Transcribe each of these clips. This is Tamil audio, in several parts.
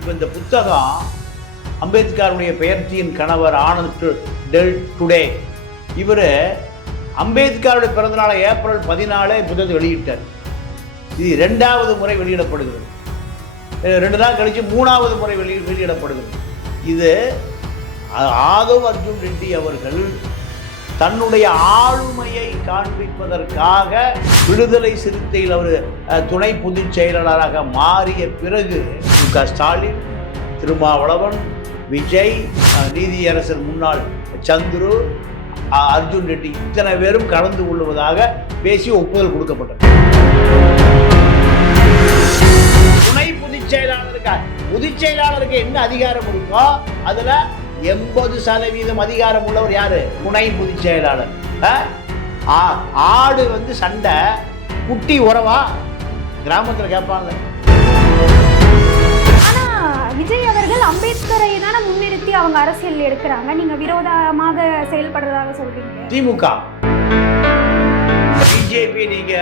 இப்போ இந்த புத்தகம் அம்பேத்கருடைய பெயர்ச்சியின் கணவர் ஆனந்த் டெல் டுடே இவர் அம்பேத்கருடைய பிறந்தநாளை ஏப்ரல் 14 புத்தகத்தை வெளியிட்டார். இது 2வது முறை வெளியிடப்படுகிறது. 2 நாள் கழித்து 3வது முறை வெளியிடப்படுகிறது. இது ஆதவ் அர்ஜுன் ரெட்டி அவர்கள் தன்னுடைய ஆளுமையை காண்பிப்பதற்காக விடுதலை சிறுத்தையில் அவர் துணை பொதுச் செயலாளராக மாறிய பிறகு மு.க. ஸ்டாலின், திருமாவளவன், விஜய், நீதியரசர் முன்னாள் சந்துரு, அர்ஜுன் ரெட்டி இத்தனை பேரும் கலந்து கொள்வதாக பேசி ஒப்புதல் கொடுக்கப்பட்டது. துணை பொதுச் செயலாளருக்கு என்ன அதிகாரம் இருக்கோ அதுல 80% அதிகாரம் உள்ளவர் யாரு? துணை பொதுச் செயலாளர். ஆடு சண்டை, குட்டி உறவா கிராமத்துல கேட்பாங்க. ஆனா விஜய் அவர்கள் அம்பேத்கரை தானே முன்னிறுத்தி அவங்க அரசியல் எடுக்கிறாங்க. நீங்க விரோதமாக செயல்படுறதாக சொல்றீங்க. திமுக பிஜேபி நீங்க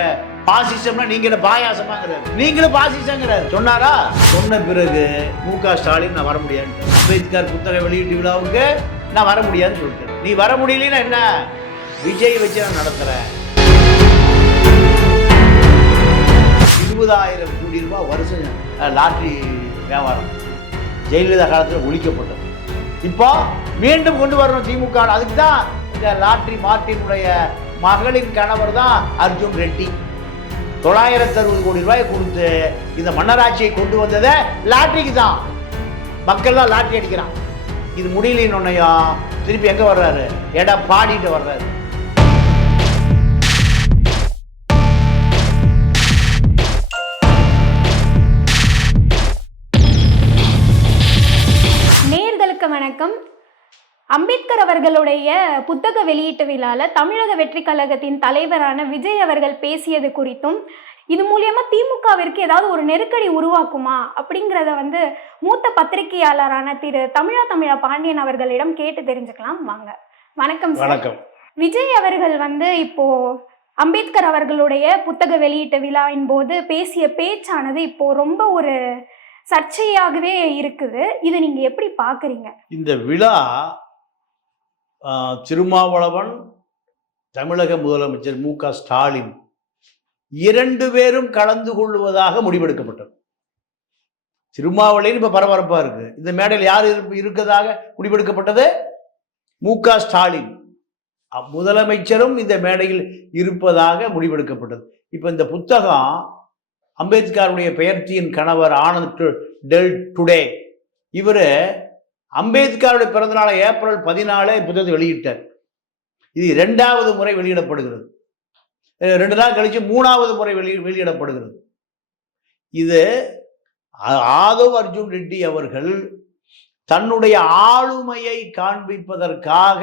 பாசிசம்னா நீங்க பாயாசமாங்கிறாரு, நீங்களும் பாசிசங்கிறாரு. சொன்னாரா? சொன்ன பிறகு மு.க. ஸ்டாலின் நான் வர முடியாது, அம்பேத்கர் புத்தக வெளியீட்டு விழாவுக்கு நான் வர முடியாதுன்னு சொல்லிட்டேன். நீ வர முடியலன்னா என்ன, விஜய் வச்சு நான் நடத்துறேன். 20,000 கோடி ரூபாய் வருஷம் லாட்ரி வியாபாரம் ஜெயலலிதா காலத்தில் ஒழிக்கப்பட்டது. இப்போ மீண்டும் கொண்டு வரணும் திமுக. அதுக்கு தான் இந்த லாட்ரி மார்ட்டினுடைய மகளின் கணவர் தான் அர்ஜுன் ரெட்டி 960 கோடி ரூபாய் கொடுத்து இந்த மன்னராட்சியை கொண்டு வந்ததை லாட்ரிக்கு தான். மக்கள்லாம் லாட்ரி அடிக்கிறான். இது முடியலன்னும் திருப்பி எங்க வர்றாரு? பாடிட்டு வர்றாரு. நேயர்களுக்கு வணக்கம். அம்பேத்கர் அவர்களுடைய புத்தக வெளியீட்டு விழாவில் தமிழக வெற்றி கழகத்தின் தலைவரான விஜய் அவர்கள் பேசியது குறித்தும் இது மூலியமா திமுகவிற்கு ஏதாவது ஒரு நெருக்கடி உருவாக்குமா அப்படிங்கிறத மூத்த பத்திரிகையாளரான திரு தமிழா பாண்டியன் அவர்களிடம் கேட்டு தெரிஞ்சுக்கலாம். வாங்க. வணக்கம் சார். வணக்கம். விஜய் அவர்கள் இப்போ அம்பேத்கர் அவர்களுடைய புத்தக வெளியீட்டு விழாவின் போது பேசிய பேச்சானது இப்போ ரொம்ப ஒரு சர்ச்சையாகவே இருக்குது. இதை நீங்க எப்படி பாக்குறீங்க? இந்த விழா திருமாவளவன், தமிழக முதலமைச்சர் மு.க. ஸ்டாலின் 2 பேரும் கலந்து கொள்வதாக முடிவெடுக்கப்பட்டது. திருமாவளவன் இப்ப பரபரப்பா இருக்கு. இந்த மேடையில் யார் இருக்கதாக முடிவெடுக்கப்பட்டது? மு.க. ஸ்டாலின் முதலமைச்சரும் இந்த மேடையில் இருப்பதாக முடிவெடுக்கப்பட்டது. இப்ப இந்த புத்தகம் அம்பேத்கருடைய பெயர்ச்சியின் கணவர் ஆனந்த் டெல் டுடே இவர் அம்பேத்கருடைய பிறந்தநாளை ஏப்ரல் 14 புத்தகத்தை வெளியிட்டார். இது 2வது முறை வெளியிடப்படுகிறது. 2 நாள் கழித்து 3வது முறை வெளியிடப்படுகிறது. இது ஆதவ் அர்ஜுன் ரெட்டி அவர்கள் தன்னுடைய ஆளுமையை காண்பிப்பதற்காக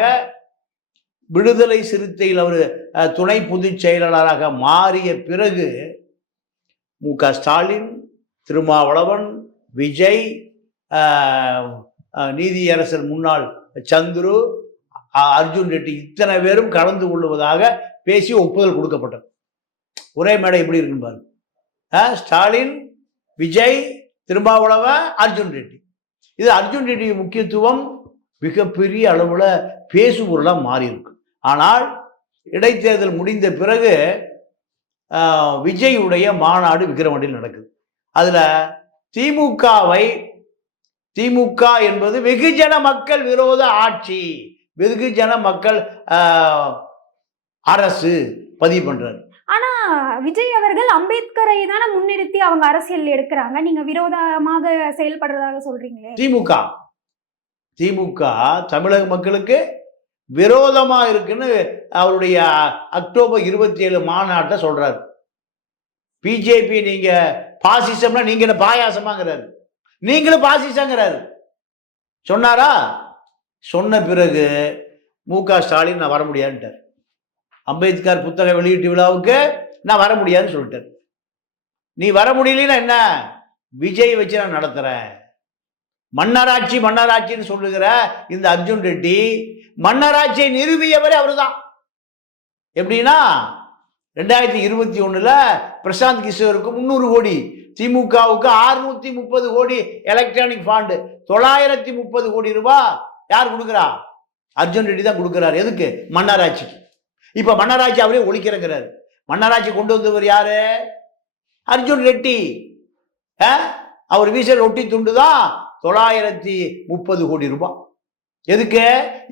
விடுதலை சிறுத்தையில் அவர் துணை பொதுச் செயலாளராக மாறிய பிறகு மு.க. ஸ்டாலின், திருமாவளவன், விஜய், நீதியரசர் முன்னாள் சந்துரு, அர்ஜுன் ரெட்டி இத்தனை பேரும் கலந்து கொள்வதாக பேசி ஒப்புதல் கொடுக்கப்பட்டது. ஒரே மேடை எப்படி இருக்குன்னு பாருங்க. ஸ்டாலின், விஜய், திருமாவளவன், அர்ஜுன் ரெட்டி. இது அர்ஜுன் ரெட்டி முக்கியத்துவம் மிகப்பெரிய அளவில் பேசுபொருளாக மாறி இருக்கு. ஆனால் இடைத்தேர்தல் முடிந்த பிறகு விஜயுடைய மாநாடு விக்கிரவாண்டியில் நடக்குது. அதுல திமுக என்பது வெகுஜன மக்கள் விரோத ஆட்சி, வெகுஜன மக்கள் அரசு பதிவு பண்றாரு. ஆனா விஜய் அவர்கள் அம்பேத்கரை தானே முன்னிறுத்தி அவங்க அரசியல் எடுக்கிறாங்க. நீங்க விரோதமாக செயல்படுறதாக சொல்றீங்களே. திமுக தமிழக மக்களுக்கு விரோதமா இருக்குன்னு அவருடைய அக்டோபர் 27 மாநாட்டை சொல்றாரு. பிஜேபி நீங்க பாசிசம்னா நீங்க பாயாசமாங்கிறாரு, நீங்களும் பாசிசங்கிறாரு. சொன்னாரா? சொன்ன பிறகு மு.க. ஸ்டாலின் நான் வர முடியாதுட்டார். அம்பேத்கர் புத்தக வெளியீட்டு விழாவுக்கு நான் வர முடியாதுன்னு சொல்லிட்டார். நீ வர முடியலன்னா என்ன, விஜய் வச்சு நான் நடத்துறேன். மன்னராட்சின்னு சொல்லுகிற இந்த அர்ஜுன் ரெட்டி மன்னராட்சியை நிறுவியவரே அவரு தான். எப்படின்னா 2021 பிரசாந்த் கிஷோருக்கு 300 கோடி திமுகவுக்கு 630 கோடி எலக்ட்ரானிக் ஃபாண்டு, 930 கோடி ரூபாய் யார் கொடுக்குறா? அர்ஜுன் ரெட்டி தான் கொடுக்குறாரு. எதுக்கு? மன்னராட்சிக்கு. இப்ப மன்னராட்சி அவரே ஒழிக்கிறங்கிறாரு. மன்னராட்சி கொண்டு வந்தவர் யாரு? அர்ஜுன் ரெட்டி. அவர் வீச ரொட்டி துண்டு தான் 930 கோடி ரூபாய். எதுக்கு?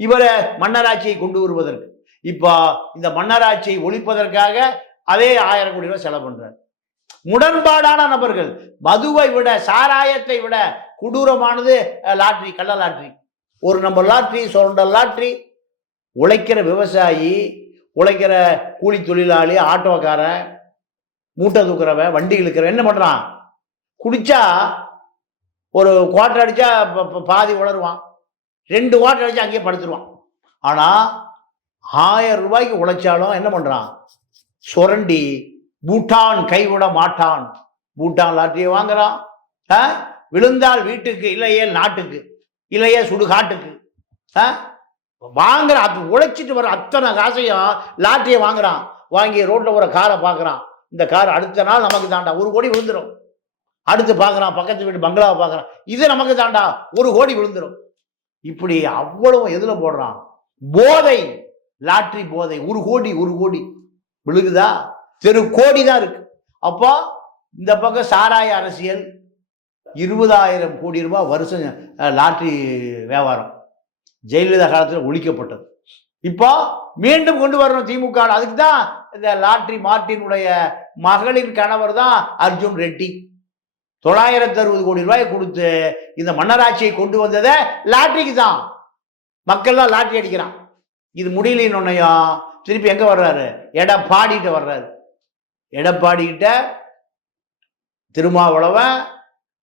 இவரை மன்னராட்சியை கொண்டு வருவதற்கு. இப்போ இந்த மன்னராட்சியை ஒழிப்பதற்காக அதே 1000 கோடி ரூபாய் செலவு பண்றாரு. முரண்பாடான நபர்கள். மதுவை விட, சாராயத்தை விட கொடூரமானது லாட்ரி, கள்ள லாட்ரி. ஒரு நம்பர் லாட்ரி, சுரண்டல் லாட்ரி. உழைக்கிற விவசாயி, உழைக்கிற கூலி தொழிலாளி, ஆட்டோக்காரன், மூட்டை தூக்குறவன், வண்டி இழுக்கிறவன் என்ன பண்றான்? குடிச்சா ஒரு குவார்டர் அடிச்சா பாதி உளருவான், 2 குவார்டர் அடிச்சா அங்கேயே படுத்துருவான். ஆனா 1000 ரூபாய்க்கு உழைச்சாலும் என்ன பண்றான்? சுரண்டி பூட்டான் கைவிட மாட்டான். பூட்டான் லாட்டரியை வாங்குறான். விழுந்தால் வீட்டுக்கு, இல்லையே நாட்டுக்கு, இல்லையே சுடுகாட்டுக்கு வாங்குற. உழைச்சிட்டு வர அத்தனை காசையும் லாட்டரியை வாங்குறான். வாங்கி ரோட்ல ஒரு காரை பார்க்குறான். இந்த கார் அடுத்த நாள் நமக்கு தாண்டா 1 கோடி விழுந்துடும். அடுத்து பார்க்குறான், பக்கத்து வீட்டு பங்களாவை பார்க்குறான், இது நமக்கு தாண்டா 1 கோடி விழுந்துடும். இப்படி அவ்வளவு எதுல போடுறான்? போதை, லாட்டரி போதை. 1 கோடி 1 கோடி விழுகுதா? தெரு கோடி தான் இருக்கு. அப்போ இந்த பக்கம் சாராய அரசியல், 20,000 கோடி ரூபாய் வருஷம் லாட்டரி வியாபாரம் ஜெயலலிதா காலத்தில் ஒழிக்கப்பட்டது. இப்போ மீண்டும் கொண்டு வரணும் திமுக. அதுக்கு தான் இந்த லாட்டரி மார்ட்டினுடைய மகளின் கணவர் தான் அர்ஜுன் ரெட்டி. 960 கோடி ரூபாய் கொடுத்து இந்த மன்னராட்சியை கொண்டு வந்ததை லாட்டரிக்கு தான். மக்கள்லாம் லாட்டரி அடிக்கிறான். இது முடியலன்னும் திருப்பி எங்க வர்றாரு? எடப்பாடிகிட்ட வர்றாரு. எடப்பாடிகிட்ட திருமாவளவன்,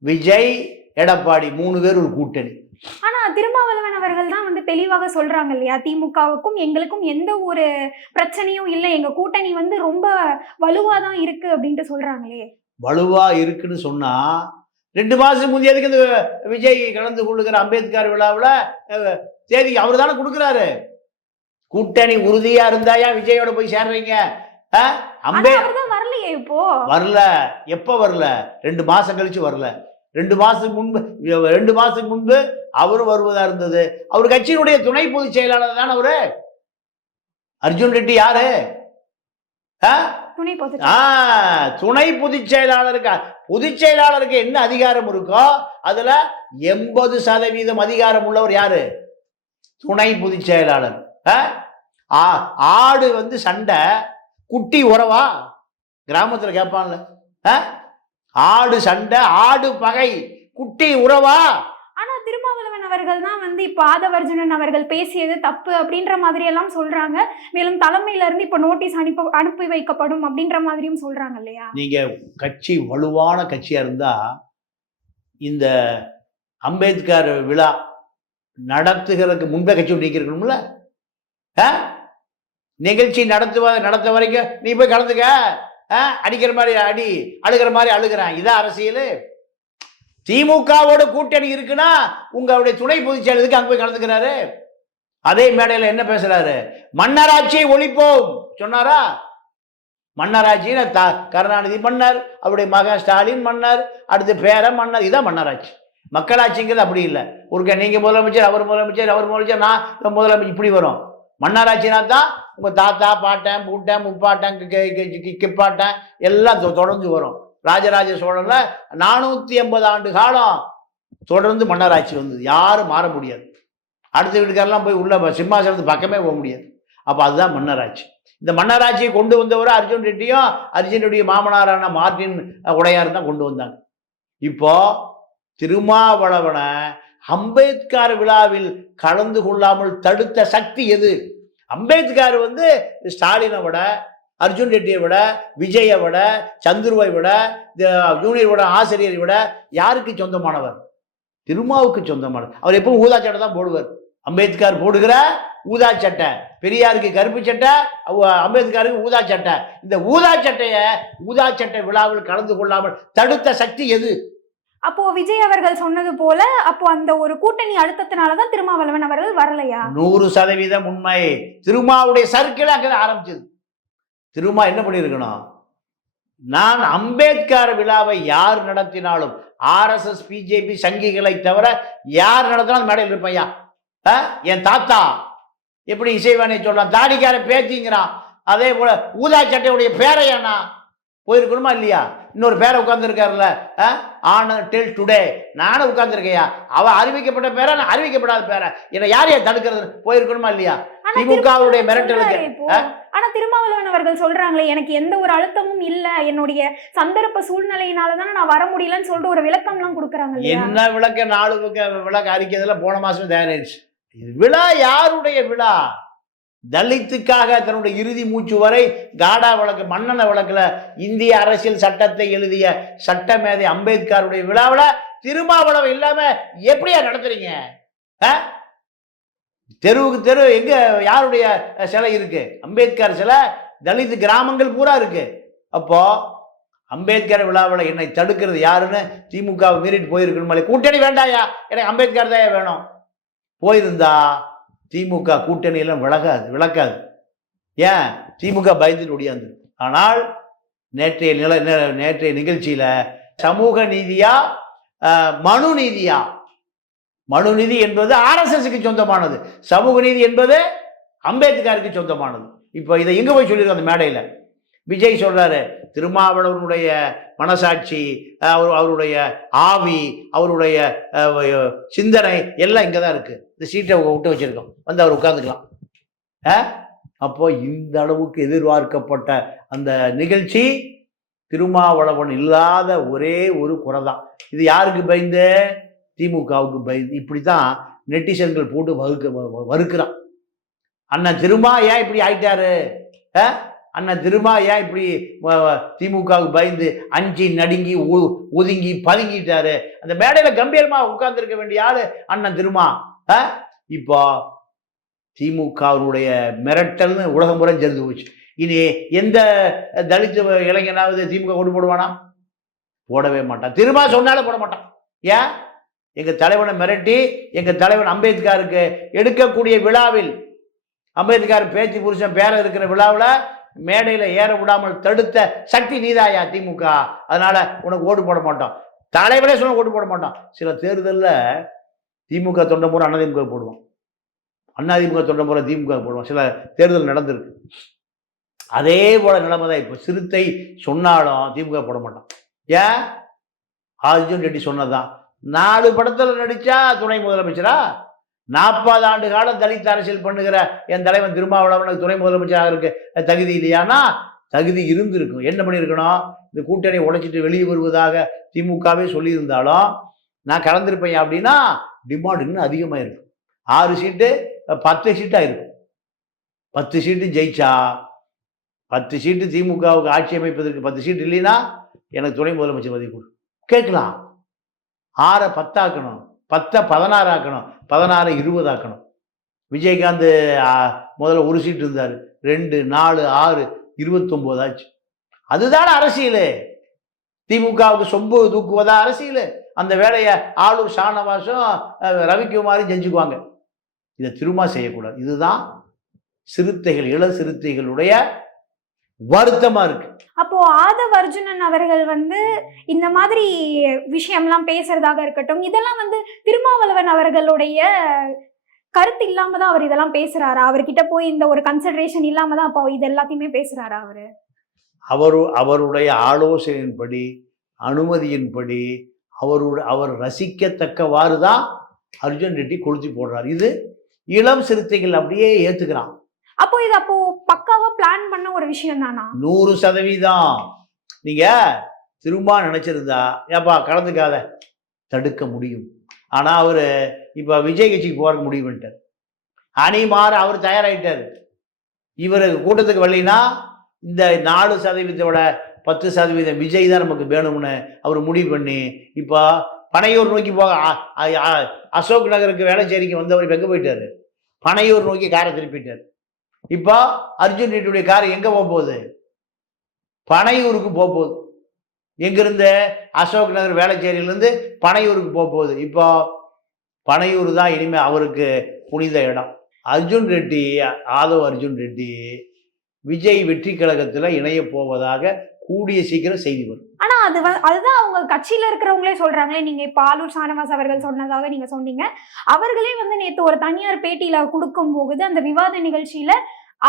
விஜய், எடப்பாடி 3 பேர் ஒரு கூட்டணி. ஆனா திருமாவளவன் அவர்கள் தான் வந்து தெளிவாக சொல்றாங்க இல்லையா, திமுகவுக்கும் எங்களுக்கும் எந்த ஒரு பிரச்சனையும் இல்லை, எங்க கூட்டணி வந்து ரொம்ப வலுவாதான் இருக்கு அப்படின்ட்டு சொல்றாங்களே. வலுவா இருக்குன்னு சொன்னா 2 மாசம் முந்தைய எதுக்கு இந்த விஜய் கலந்து கொள்ளுகிற அம்பேத்கர் விழாவில் தேதி அவர் தானே கொடுக்குறாரு. கூட்டணி உறுதியா இருந்தாயா விஜயோட போய் சேர்றீங்க? வரலையே. இப்போ வரல. எப்ப வரல? 2 மாசம் கழிச்சு வரல. 2 மாசத்துக்கு முன்பு அவரும் வருவதா இருந்தது. அவர் கட்சியினுடைய துணை பொதுச் செயலாளர் தான் அவரு. அர்ஜுன் ரெட்டி யாரு? துணை பொதுச் செயலாளருக்கு. பொதுச் செயலாளருக்கு என்ன அதிகாரம் இருக்கோ அதுல 80% அதிகாரம் உள்ளவர் யாரு? துணை பொதுச் செயலாளர். ஆடு வந்து சண்டை, குட்டி உறவா? கிராமத்துல கேட்பான்ல, ஆடு சண்டை, ஆடு பகை, குட்டி உறவா? ஆனா திருமாவளவன் அவர்கள் தான் வந்து இப்ப ஆதவர்ஜுனன் அவர்கள் பேசியது தப்பு அப்படின்ற மாதிரி எல்லாம் சொல்றாங்க. மேலும் தலைமையில இருந்து இப்ப நோட்டீஸ் அனுப்பி வைக்கப்படும் அப்படின்ற மாதிரியும் சொல்றாங்க இல்லையா? நீங்க கட்சி வலுவான கட்சியா இருந்தா இந்த அம்பேத்கர் விழா நடத்துகிறதுக்கு முன்பே கட்சி நீக்கிருக்கணும்ல. நிகழ்ச்சி நடத்த வரைக்கும் நீ போய் கலந்துக்க, அடிக்கிற மாதிரி அடி, அழுகிற மாதிரி அழுகிறான். இதான் அரசியல். திமுகவோட கூட்டணி இருக்குன்னா உங்களுடைய துணை பொதுச் செயலருக்கு அங்க போய் கலந்துக்கிறாரு. அதே மேடையில் என்ன பேசுறாரு? மன்னராட்சியை ஒழிப்போம் சொன்னாரா? மன்னராட்சியில கருணாநிதி மன்னர், அவருடைய மகன் ஸ்டாலின் மன்னர், அடுத்து பேர மன்னர். இதான் மன்னராட்சி. மக்களாட்சிங்கிறது அப்படி இல்லை. ஒரு நீங்க முதலமைச்சர், அவர் முதலமைச்சர், அவர் முதலமைச்சர், நான் முதலமைச்சர், இப்படி வரும். மன்னராட்சினா தான் உங்க தாத்தா, பாட்டன், பூட்டன், முப்பாட்டன், கிப்பாட்டன் எல்லாம் தொடர்ந்து வரும். ராஜராஜ சோழன்ல 480 ஆண்டு காலம் தொடர்ந்து மன்னராட்சி வந்தது. யாரும் மாற முடியாது. அடுத்த வீட்டுக்காரெல்லாம் போய் உள்ள சிம்மாசனத்து பக்கமே போக முடியாது. அப்ப அதுதான் மன்னராட்சி. இந்த மன்னராட்சியை கொண்டு வந்தவரை அர்ஜுன் ரெட்டியும் அர்ஜுனுடைய மாமனாரான மார்ட்டின் உடையார் தான் கொண்டு வந்தாங்க. இப்போ திருமாவளவனை அம்பேத்கர் விழாவில் கலந்து கொள்ளாமல் தடுத்த சக்தி எது? அம்பேத்கர் வந்து ஸ்டாலினை விட, அர்ஜுன் ரெட்டியை விட, விஜயை விட, சந்துருவை விட, ஜூனியர் விட, ஆசிரியரை விட யாருக்கு சொந்தமானவர்? திருமாவுக்கு சொந்தமானவர். அவர் எப்பவும் ஊதா சட்டை தான் போடுவார். அம்பேத்கர் போடுகிற ஊதா சட்டை, பெரியாருக்கு கருப்பு சட்டை, அம்பேத்கருக்கு ஊதா சட்டை. இந்த ஊதா சட்டை விழாவில் கலந்து கொள்ளாமல் தடுத்த சக்தி எது? அப்போ விஜய் அவர்கள் சொன்னது போல அப்போ அந்த ஒரு கூட்டணி அழுத்தத்தினாலதான் திருமாவளவன் அவர்கள் வரலையா? 100% உண்மை. திருமாவுடைய சர்க்கிள் அங்க ஆரம்பிச்சது. திருமா என்ன பண்ணிருக்கணும்? நான் அம்பேத்கர் விழாவை யார் நடத்தினாலும் RSS பிஜேபி சங்கிகளை தவிர யார் நடத்தினாலும் மேடையில் இருப்பையா. என் தாத்தா எப்படி இசைவாணி சொல்றான், தாடிக்கார பேத்திங்கிறான், அதே போல ஊதா சட்டையுடைய பேரையானா போயிருக்கணுமா இல்லையா? இன்னொரு பேரை உட்கார்ந்துருக்காருல்ல, ஆனர் டில் டுடே, நானும் உட்கார்ந்துருக்கையா. அவ அறிவிக்கப்பட்ட பேரை, நான் அறிவிக்கப்படாத பேரை, என்னை யாரையா தடுக்கிறது? போயிருக்கணுமா இல்லையா? திமுகவுடைய மிரட்டலுக்கு. ஆனா திருமாவளவன் அவர்கள் சொல்றாங்களே, எனக்கு எந்த ஒரு அழுத்தமும் இல்ல, என்னுடைய சந்தர்ப்ப சூழ்நிலையினாலதான் நான் வர முடியலன்னு சொல்லிட்டு ஒரு விளக்கம் எல்லாம் கொடுக்குறாங்க. என்ன விளக்க? 4 விளக்க அறிக்கையில போன மாசம் தயாரிச்சு. இது விழா யாருடைய விழா? தலித்துக்காக தன்னுடைய இறுதி மூச்சு வரை காடா வழக்கு, மன்னன வழக்குல இந்திய அரசியல் சட்டத்தை எழுதிய சட்டமேதை அம்பேத்கருடைய விழாவில் திருமாவளவன் இல்லாம எப்படியா நடத்துறீங்க? தெருவுக்கு தெரு எங்க யாருடைய சிலை இருக்கு? அம்பேத்கர் சிலை தலித் கிராமங்கள் பூரா இருக்கு. அப்போ அம்பேத்கர் விழாவில் என்னை தடுக்கிறது யாருன்னு திமுக மீறிட்டு போயிருக்கணும். கூட்டணி வேண்டாயா, எனக்கு அம்பேத்கர் தான் வேணும். போயிருந்தா திமுக கூட்டணியெல்லாம் விளக்காது. ஏன்? திமுக பயந்துட்டு ஒடியாந்து. ஆனால் நேற்றைய நிகழ்ச்சியில சமூக நீதியா மனு நீதியா? மனு நீதி என்பது RSSக்கு சொந்தமானது, சமூக நீதி என்பது அம்பேத்கருக்கு சொந்தமானது. இப்போ இதை எங்க போய் சொல்லியிருக்கோம் அந்த மேடையில்? விஜய் சொல்றாரு, திருமாவளவனுடைய மனசாட்சி, அவருடைய ஆவி, அவருடைய சிந்தனை எல்லாம் இங்கே தான் இருக்கு. இந்த சீட்டை விட்டு வச்சிருக்கோம், வந்து அவர் உட்கார்ந்துக்கலாம். அப்போ இந்த அளவுக்கு எதிர்பார்க்கப்பட்ட அந்த நிகழ்ச்சி திருமாவளவன் இல்லாத ஒரே ஒரு குறை தான். இது யாருக்கு பயந்து? திமுகவுக்கு பயந்து. இப்படித்தான் நெட்டிசன்கள் போட்டு வறுக்கிறான். அண்ணன் திருமா ஏன் இப்படி ஆயிட்டாரு? அண்ணன் திருமா ஏன் இப்படி திமுகவுக்கு பயந்து அஞ்சி நடுங்கி ஒதுங்கி பதுங்கிட்டாரு? அந்த மேடையில கம்பீரமா உட்கார்ந்துருக்க வேண்டிய ஆளு அண்ணன் திருமா. இப்போ திமுகவுடைய மிரட்டல்னு உலகம் முறை தெரிஞ்சு போச்சு. இனி எந்த தலித் இளைஞனாவது திமுக கொண்டு போடுவானா? போடவே மாட்டான். திருமா சொன்னாலே போட மாட்டான். ஏன்? எங்க தலைவனை மிரட்டி, எங்க தலைவன் அம்பேத்கருக்கு எடுக்கக்கூடிய விழாவில், அம்பேத்கர் பேச்சு புருஷன் பேர இருக்கிற விழாவில் மேடையில் ஏற விடாமல் தடுத்த சக்தி நீதாயா திமுக. அதனால உனக்கு ஓட்டு போட மாட்டோம். தலைவரே சொன்ன ஓட்டு போட மாட்டோம். சில தேர்தலில் திமுக தொண்டை முறை அதிமுக போடுவோம், அதிமுக தொண்டை முறை திமுக போடுவோம். சில தேர்தல் நடந்திருக்கு. அதே போல நிலைமை தான் இப்போ. சிறுத்தை சொன்னாலும் திமுக போட மாட்டோம். ஏன்? அர்ஜுன் ரெட்டி சொன்னதான். 4 படத்தில் நடிச்சா துணை முதலமைச்சரா? 40 ஆண்டு காலம் தலித் அரசியல் பண்ணுகிற என் தலைவன் திருமாவளவனுக்கு துணை முதலமைச்சராக இருக்கு தகுதி இல்லையானா? தகுதி இருந்திருக்கும். என்ன பண்ணியிருக்கணும்? இந்த கூட்டணி உடைச்சிட்டு வெளியே வருவதாக திமுகவே சொல்லியிருந்தாலும் நான் கலந்திருப்பேன். அப்படின்னா டிமாண்ட் இன்னும் அதிகமாக இருக்கும். 6 சீட்டு 10 சீட்டாக இருக்கும். 10 சீட்டு ஜெயிச்சா, 10 சீட்டு திமுகவுக்கு ஆட்சி அமைப்பதற்கு 10 சீட்டு இல்லைன்னா எனக்கு துணை முதலமைச்சர் பதவி கொடு கேட்கலாம். 6 10 ஆக்கணும், 10 16 ஆக்கணும், 16 20 ஆக்கணும். விஜயகாந்த் முதல்ல 1 சீட்டு இருந்தார், 2 4 6 29 ஆச்சு. அதுதான் அரசியல். திமுகவுக்கு சொம்பு தூக்குவதா அரசியல்? அந்த வேலையை ஆளூர் ஷானவாசும் ரவிக்குமாரும் செஞ்சுக்குவாங்க. இதை திரும்ப செய்யக்கூடாது. இதுதான் சிறுத்தைகள், இள சிறுத்தைகளுடைய வருத்தமா இருக்கு. அப்போ ஆதவ் அர்ஜுனன் அவர்கள் இந்த மாதிரி விஷயம்லாம் பேசுறதாக இருக்கட்டும், இதெல்லாம் திருமாவளவன் அவர்களுடைய கருத்து இல்லாம தான் அவர் இதெல்லாம் பேசுறாரா? அவர்கிட்ட போய் இந்த ஒரு கன்சிடரேஷன் இல்லாம தான் அப்போ இது எல்லாத்தையுமே பேசுறாரா அவருடைய ஆலோசனையின்படி, அனுமதியின்படி, அவர் ரசிக்கத்தக்கவாறு தான் அர்ஜுன் ரெட்டி கொளுத்தி போடுறார். இது இளம் சிறுத்தைகள் அப்படியே ஏத்துக்கிறான். அப்போ இது பக்காவா பிளான் பண்ண ஒரு விஷயம் தானா? 100%. நீங்க திரும்ப நினைச்சிருந்தா ஏப்பா கலந்துக்காத தடுக்க முடியும். ஆனா அவரு இப்ப விஜய் கட்சிக்கு போறதுக்கு முடிவு பண்ணிட்டார். அணி மாற அவர் தயாராகிட்டார். இவர் கூட்டத்துக்கு வரலைன்னா இந்த 4%, 10% விஜய் தான் நமக்கு வேணும்னு அவர் முடிவு பண்ணி இப்போ பனையூர் நோக்கி போக, அசோக் நகருக்கு வேளச்சேரிக்கு வந்தவர் எங்கே போயிட்டாரு? பனையூர் நோக்கி காரை திருப்பிட்டார். இப்போ அர்ஜுன் ரெட்டியுடைய கார் எங்க போக போகுது? பனையூருக்கு போக போகுது. எங்கிருந்து? அசோக் நகர் வேளச்சேரியிலிருந்து பனையூருக்கு போக போகுது. இப்போ பனையூர் தான் இனிமே அவருக்கு புனித இடம். அர்ஜுன் ரெட்டி, ஆதவ் அர்ஜுன் ரெட்டி விஜய் வெற்றி கழகத்தில் இணைய போவதாக கூடிய சீக்கிரம் செய்தி வரும். ஆனா அதுதான் அவங்க கட்சியில இருக்கிறவங்களே சொல்றாங்களே. நீங்க இப்ப ஆலூர் ஷானவாஸ் அவர்கள் சொன்னதாக நீங்க சொன்னீங்க. அவர்களே வந்து நேத்து ஒரு தனியார் பேட்டியில கொடுக்கும் போது அந்த விவாத நிகழ்ச்சியில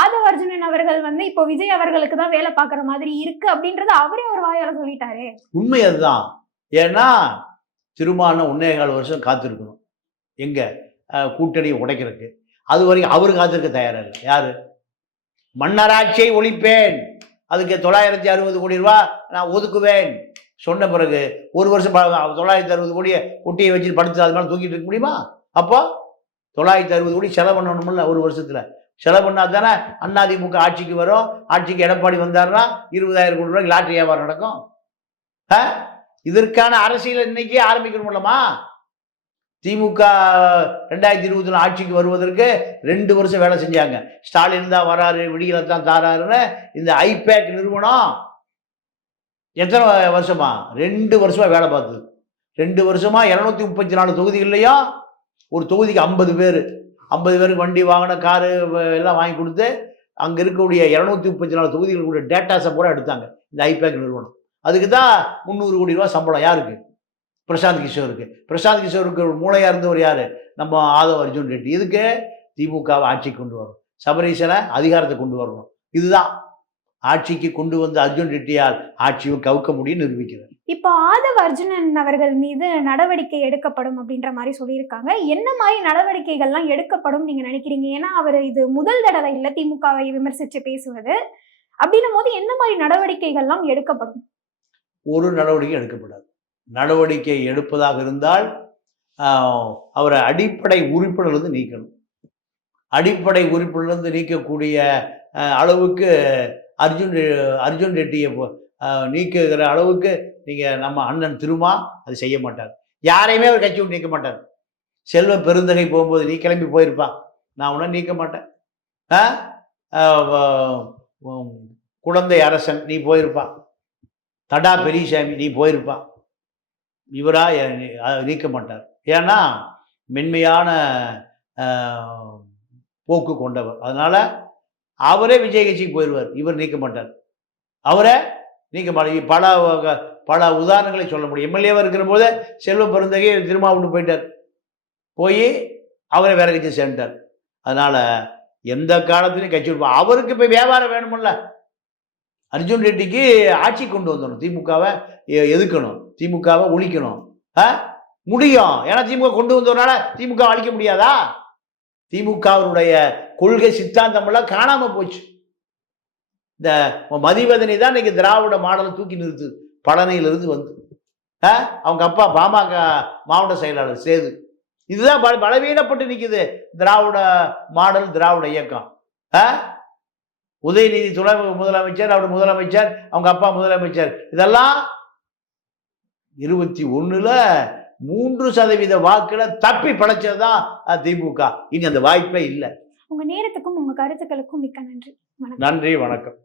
ஆதவ அர்ஜுனன் அவர்கள் வந்து இப்போ விஜய் அவர்களுக்கு தான் வேலை பார்க்குற மாதிரி இருக்கு அப்படின்றது அவரே ஒரு வாயால சொல்லிட்டாரு. உண்மை அதுதான். ஏன்னா திருமாவளவன் 1.25 வருஷம் காத்திருக்கணும் எங்க கூட்டணியை உடைக்கிறதுக்கு. அது வரைக்கும் அவரு காத்திருக்க தயாரா இல்லை. யாரு? மன்னராட்சியை ஒழிப்பேன், அதுக்கு 960 கோடி ரூபா நான் ஒதுக்குவேன் சொன்ன பிறகு ஒரு வருஷம் 960 கோடியை குட்டியை வச்சு படுத்து அது மேலே தூக்கிட்டு இருக்க முடியுமா? அப்போ 960 கோடி செலவு பண்ணணும்ல ஒரு வருஷத்துல. செலவு பண்ணா தானே அதிமுக ஆட்சிக்கு வரும். ஆட்சிக்கு எடப்பாடி வந்தாருன்னா 20,000 கோடி ரூபாய்க்கு லாட்டரி வியாபாரம் நடக்கும். இதற்கான அரசியல் இன்னைக்கே ஆரம்பிக்கணும்லமா? திமுக 2020 ஆட்சிக்கு வருவதற்கு 2 வருஷம் வேலை செஞ்சாங்க. ஸ்டாலின் தான் வராரு, விடியலை தான் தாராருன்னு இந்த ஐபேக் நிறுவனம் எத்தனை வருஷமா? 2 வருஷமா வேலை பார்த்தது. 2 வருஷமா 234 தொகுதிகள்லையும் ஒரு தொகுதிக்கு 50 பேர், 50 பேருக்கு வண்டி வாங்கின காரு எல்லாம் வாங்கி கொடுத்து அங்கே இருக்கக்கூடிய 234 தொகுதிகளுடைய டேட்டாஸை பூரா எடுத்தாங்க இந்த ஐபேக் நிறுவனம். அதுக்கு தான் 300 கோடி ரூபா சம்பளம். யாருக்கு? பிரசாந்த் கிஷோருக்கு. பிரசாந்த் கிஷோருக்கு மூளையா இருந்தவர் யாரு? நம்ம ஆதவ அர்ஜுன் ரெட்டி. இதுக்கு திமுகவை ஆட்சிக்கு கொண்டு வரணும், சபரீசனை அதிகாரத்தை கொண்டு வரணும். இதுதான் ஆட்சிக்கு கொண்டு வந்து அர்ஜுன் ரெட்டியால் ஆட்சியும் கவுக்க முடியும் நிரூபிக்கிறார். இப்போ ஆதவ அர்ஜுனன் அவர்கள் மீது நடவடிக்கை எடுக்கப்படும் அப்படின்ற மாதிரி சொல்லியிருக்காங்க. என்ன மாதிரி நடவடிக்கைகள்லாம் எடுக்கப்படும் நீங்க நினைக்கிறீங்க? ஏன்னா அவர் இது முதல் தடவை இல்லை திமுகவை விமர்சித்து பேசுவது. அப்படின்னும் போது என்ன மாதிரி நடவடிக்கைகள்லாம் எடுக்கப்படும்? ஒரு நடவடிக்கை எடுக்கப்படாது. நடவடிக்கை எடுப்பதாக இருந்தால் அவரை அடிப்படை உறுப்பினர்லேருந்து நீக்கணும். அடிப்படை உறுப்பினர்லேருந்து நீக்கக்கூடிய அளவுக்கு அர்ஜுன் ரெட்டியை நீக்குகிற அளவுக்கு நீங்கள் நம்ம அண்ணன் திருமா அது செய்ய மாட்டார். யாரையுமே அவர் கட்சி விட்டு நீக்க மாட்டார். செல்வ பெருந்தகை போகும்போது நீ கிளம்பி போயிருப்பான், நான் உன்னை நீக்க மாட்டேன். குழந்தை அரசன் நீ போயிருப்பான், தடா பெரியசாமி நீ போயிருப்பான். இவரா நீக்க மாட்டார். ஏன்னா மென்மையான போக்கு கொண்டவர். அதனால அவரே விஜய் கட்சிக்கு போயிடுவார். இவர் நீக்க மாட்டார். அவரை நீக்க மாட்டார். பல உதாரணங்களை சொல்ல முடியும். எம்எல்ஏவாக இருக்கிற போது செல்வ பெருந்தகை திருமாவளவன் போயிட்டார், போய் அவரை வேற கட்சி சேர்ந்துட்டார். அதனால எந்த காலத்திலையும் கட்சி அவருக்கு இப்போ வியாபாரம் வேணுமில்ல. அர்ஜுன் ரெட்டிக்கு ஆட்சி கொண்டு வந்துடணும், திமுகவை எதுக்கணும், திமுகவை ஒழிக்கணும். முடியும். ஏன்னா திமுக கொண்டு வந்ததுனால திமுக அழிக்க முடியாதா? திமுகவினுடைய கொள்கை சித்தாந்தம் எல்லாம் காணாம போச்சு. இந்த மதிவதனை தான் இன்னைக்கு திராவிட மாடலை தூக்கி நிறுத்துது. பழனியிலிருந்து வந்து அவங்க அப்பா பாமக மாவட்ட செயலாளர் சேது. இதுதான் பலவீனப்பட்டு நிற்குது திராவிட மாடல், திராவிட இயக்கம். உதயநிதி துணை முதலமைச்சர், அவர் முதலமைச்சர், அவங்க அப்பா முதலமைச்சர். இதெல்லாம் 21ல் 3% வாக்குல தப்பி படைச்சதுதான் திமுக. இனி அந்த வாய்ப்பே இல்லை. உங்க நேரத்துக்கும் உங்க கருத்துக்களுக்கும் மிக்க நன்றி. நன்றி, வணக்கம்.